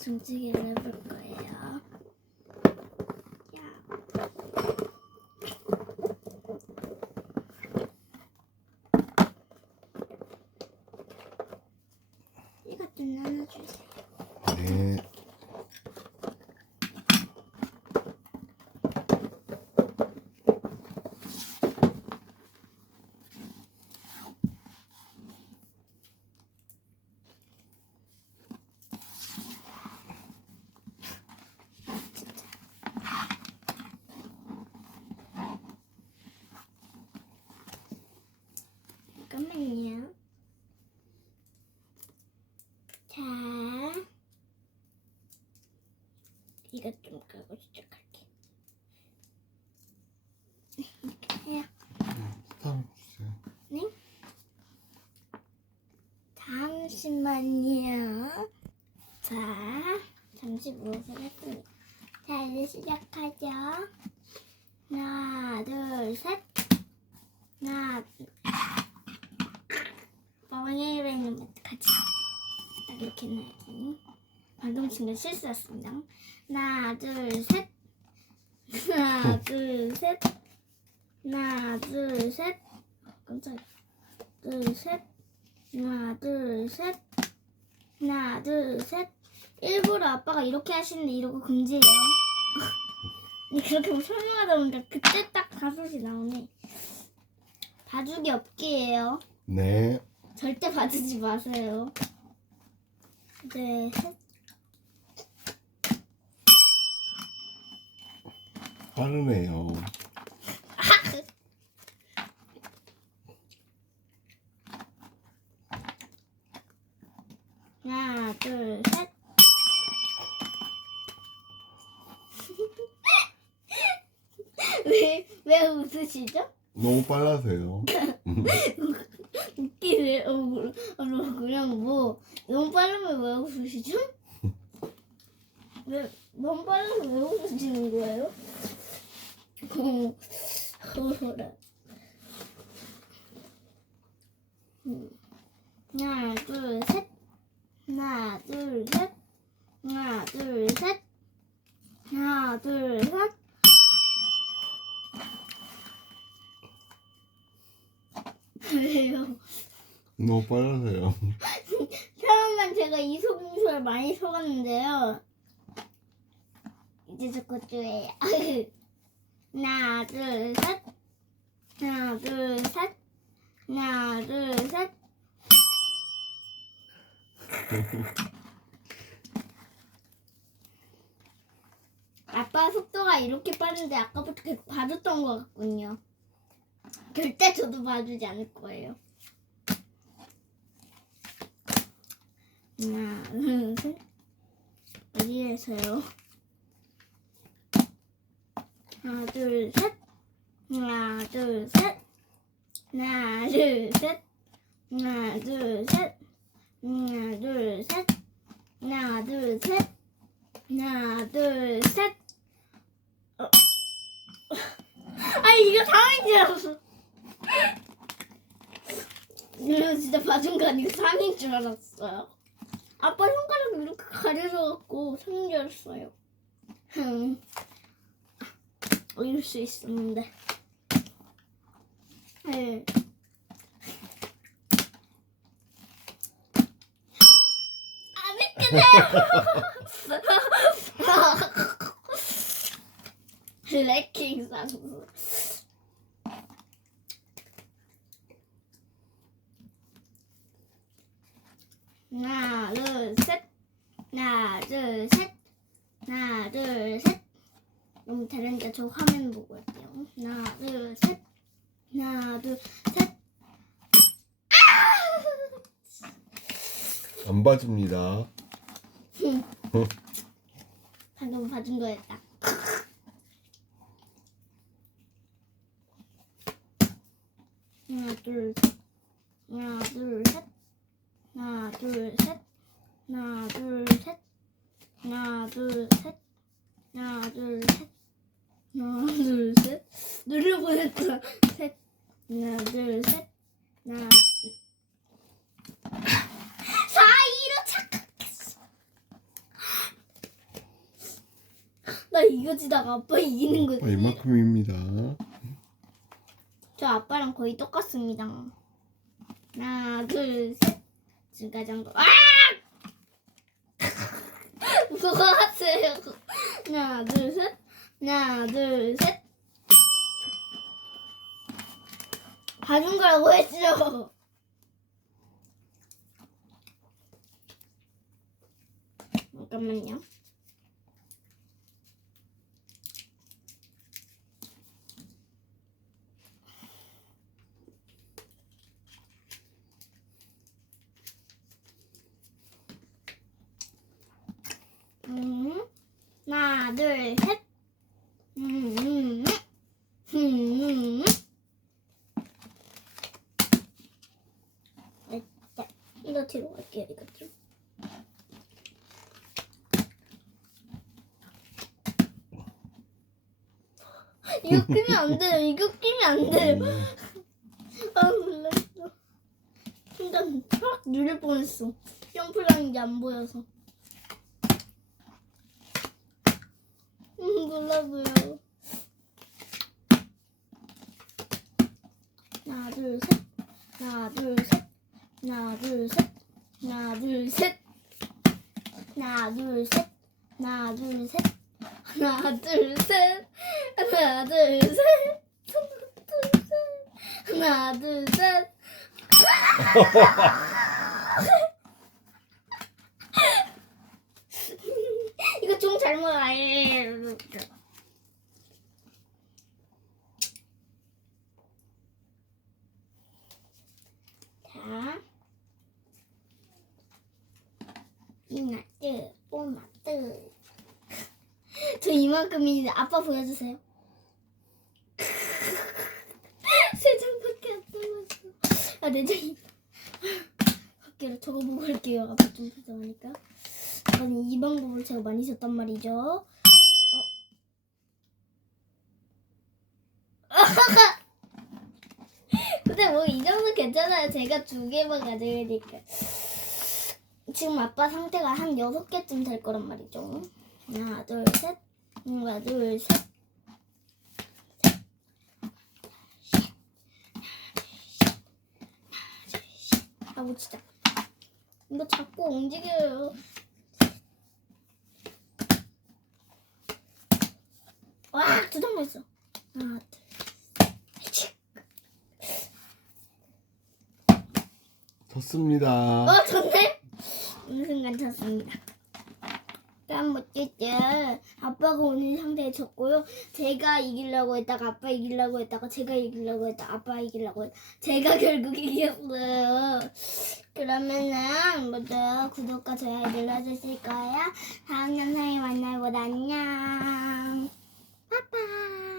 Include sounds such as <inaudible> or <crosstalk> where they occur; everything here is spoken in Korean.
점치기를 해볼 거예요. 야. 이것 좀 나눠주세요. 네. 잠깐만요. 자, 이것 좀 끄고 시작할게. 이렇게 해요. 주세요. 네? 잠시만요. 자, 잠시 무엇을 했습니다. 자, 이제 시작하죠. 하나, 둘, 셋. 하나, 있는 같이 이렇게 해야지. 방금 친구 실수했습니다. 하나, 둘, 셋. 하나, 둘, 셋. 하나, 둘, 셋. 깜짝이야. 둘, 셋. 하나, 둘, 셋. 하나, 둘, 셋. 일부러 아빠가 이렇게 하시는데 이러고 금지예요. <laughs> 근데 그렇게 설명하다 보니까 그때 딱 가수이 나오네. 봐주기 없기예요. 네. 절대 봐주지 마세요. 네, 셋. 빠르네요. <laughs> 하나, 둘, 셋. <laughs> 왜, 왜 웃으시죠? 너무 빨라서요. <laughs> 웃기네. 어, 뭐, 어, 뭐, 그냥 뭐, 너무 빠르면 왜 웃으시죠? 왜, 너무 빠르면 왜 웃으시는 거예요? 어, 그래. 음. 하나, 둘, 셋. 하나, 둘, 셋. 하나, 둘, 셋. 하나, 둘, 셋. 왜요? 너무 빨라서요. 처음엔 제가 이소금술을 많이 속았는데요. 이제 저 것도예요. <laughs> 하나, 둘, 셋. 하나, 둘, 셋. 하나, 둘, 셋. <laughs> 아빠 속도가 이렇게 빠른데 아까부터 계속 봐줬던 것 같군요. 절대 저도 봐주지 않을 거예요. 하나, 둘, 셋. 어디에서요? 하나, 둘, 셋. 하나, 둘, 셋. 하나, 둘, 셋. 하나, 둘, 셋. 하나, 둘, 셋. 하나, 둘, 셋. 하나, 둘, 셋. 어. <laughs> 아, 이거 상인 줄 알았어. 이거 진짜 봐준 거 아니고 상인 줄 알았어요. 아빠 손가락 이렇게 가려져갖고 상인 줄 알았어요. 흠. 어, 이럴 수 있었는데. 네. 레킹 상수. 하나, 둘, 셋. 하나, 둘, 셋. 하나, 둘, 셋. 너무 다른데 저 화면 보고 할게요. 하나, 둘, 셋. 하나, 둘, 셋. 안 봐줍니다. <laughs> 방금 봐준 거였다. 하나, 둘, 셋. 하나, 둘, 셋. 하나, 둘, 셋. 하나, 둘, 셋. 하나, 둘, 셋. 하나, 둘, 셋. 하나, 둘, 셋. 눌러보냈다. 셋. 하나, 둘, 셋. 하나. 사이로 착각했어. 나 이거 지다가 아빠 이기는 아, 거지. 이만큼입니다. 저 아빠랑 거의 똑같습니다. 하나, 둘, 셋. 지금까지 한 거. 아! <laughs> 뭐가 왔어요? 하나, 둘, 셋. 하나, 둘, 셋. 봐준 거라고 했죠. 잠깐만요. 음, 하나, 둘, 셋. 음, 음, 음, 음. 됐다. 이거 뒤로 갈게요, 이거 뒤로. 이거 끼면 안 돼요. 이거 끼면 안 돼요. 음, <laughs> 아, 놀랐어. 순간 팍 누를 뻔했어. 점프라는 게 안 보여서. 음, 놀라고요. 하나, 둘, 셋. 하나, 둘, 셋. 하나, 둘, 셋. 하나, 둘, 셋. 하나, 둘, 셋. 하나, 둘, 셋. 하나, 둘, 셋. 하나, 둘, 셋. 하나, 둘, 셋. 이거 좀 잘못 아예. 자, 이나뜨, 오나뜨. <laughs> 저 이만큼인데 아빠 보여주세요. <laughs> 세 장밖에 안 남았어. 아, 내 장이. 학교를 저거 보고 할게요. 아빠 좀 불쌍하니까. 아니, 이 방법을 제가 많이 썼단 말이죠. 어? <laughs> 근데 뭐 이 정도 괜찮아요. 제가 두 개만 가져가니까. 지금 아빠 상태가 한 여섯 개쯤 될 거란 말이죠. 하나, 둘, 셋. 하나, 둘, 셋. 아, 뭐 진짜. 이거 자꾸 움직여요. 와, 두장 했어. 하나, 둘, 셋. 졌습니다. 어, 좋네? 어느 순간 졌습니다. 그럼 어쨌든 아빠가 오늘 상대에 졌고요. 제가 이기려고 했다가 아빠 이기려고 했다가 제가 이기려고 했다가 아빠 이기려고 했다가 제가 결국 이겼어요. 그러면은 모두 구독과 좋아요 눌러주실 거예요. 다음 영상에 만나요. 안녕. 拜。